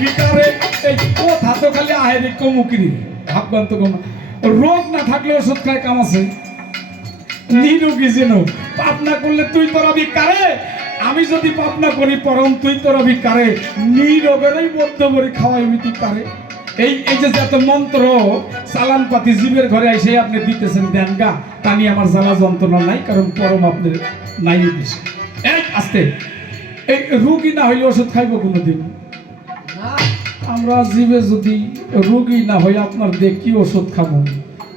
ভিকারে এই কথা তো খালি আহেরি কমুকিরি ভাববান তো কম রোগ না থাকলে ওষুধ খায় কাম আছে নিরোগী যেন পাপ না করলে তুই তোরা ভিকারে আমি যদি পাপ না করি পরম তুই তোরা ভিকারে নিরোগেরই বদ্ধ করে খাওয়াই মিটি পারে এই এই যে যত মন্ত্র চালান পাতি জীবের ঘরে এসে আপনি দিতেছেন দেন গা তা নিয়ে আমার জ্বালা যন্ত্রণা নাই কারণ পরম আপনার নাই দিছে এই আস্তে এই রোগী না হইলে ওষুধ খাইব কোনোদিন আমরা জীবে যদি রোগী না হই আপনার দেখ কি ওষুধ খাবো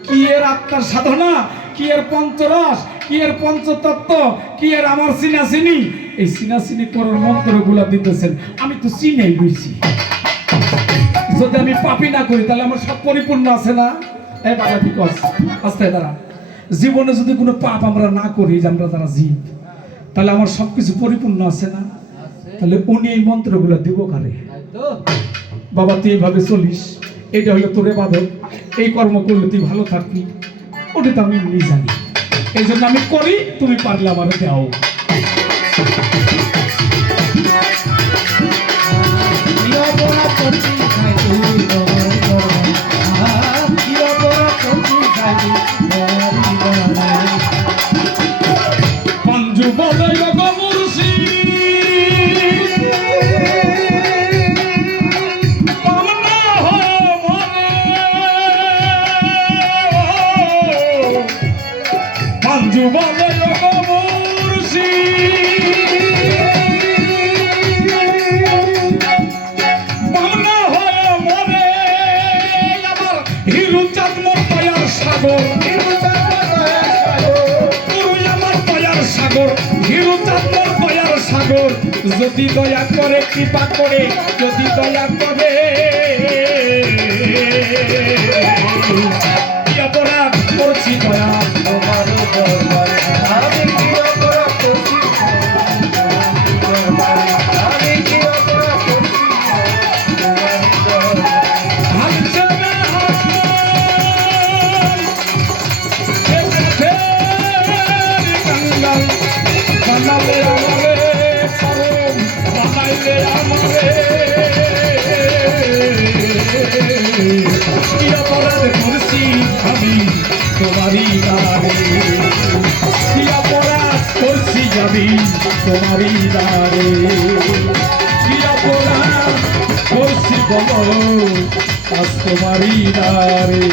কি এর আত্মার সাধনা কি এর পঞ্চরস কি এর পঞ্চতত্ত্ব কি এর আমার চিনি এই চিনি করার মন্ত্রগুলা দিতেছেন আমি তো চিনেই বুঝছি যদি আমি পাপি না করি তাহলে আমার সব পরিপূর্ণ আছে না এই বাবা ঠিক আছে আস্তে দাঁড়া জীবনে যদি কোনো পাপ আমরা না করি যে আমরা যারা জীব তাহলে আমার সবকিছু পরিপূর্ণ আছে না তাহলে উনি এই মন্ত্রগুলো দিব কারে বাবা তুই এইভাবে চলিস এটা হলো তোর ইবাদত এই কর্ম করলে তুই ভালো থাকবি ওটা তো আমি এমনি জানি এই জন্য আমি করি তুমি পারলে আমার দাও পঞ্জু বলে যদি দয়া করে কৃপা করে যদি দয়া করে কি অপরাধ করছি দয়া তোমার দরবারে আমি কি অপরাধ করছি আমি কি অপরাধ করছি কি অপরাধ করছি আমি তোমারই দ্বারে কি অপরাধ করছি আমি তোমারই দ্বারে কি অপরাধ করছি বলো আজ তোমারই দ্বারে